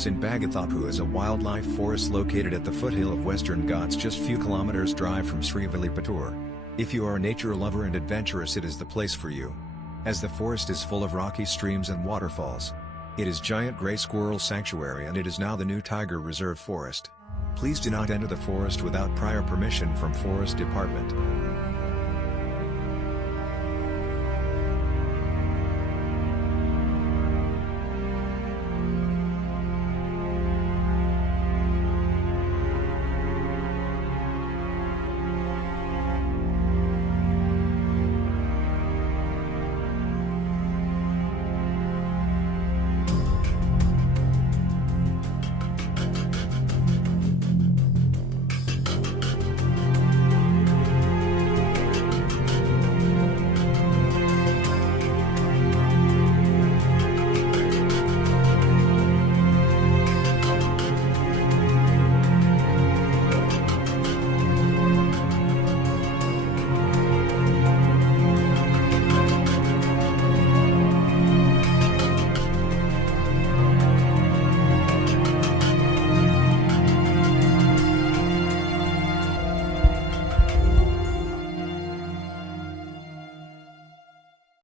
Senbagathoppu is a wildlife forest located at the foothill of Western Ghats, just few kilometers drive from Srivilliputhur. If you are a nature lover and adventurous, it is the place for you. As the forest is full of rocky streams and waterfalls. It is giant grey squirrel sanctuary, and it is now the new tiger reserve forest. Please do not enter the forest without prior permission from Forest Department.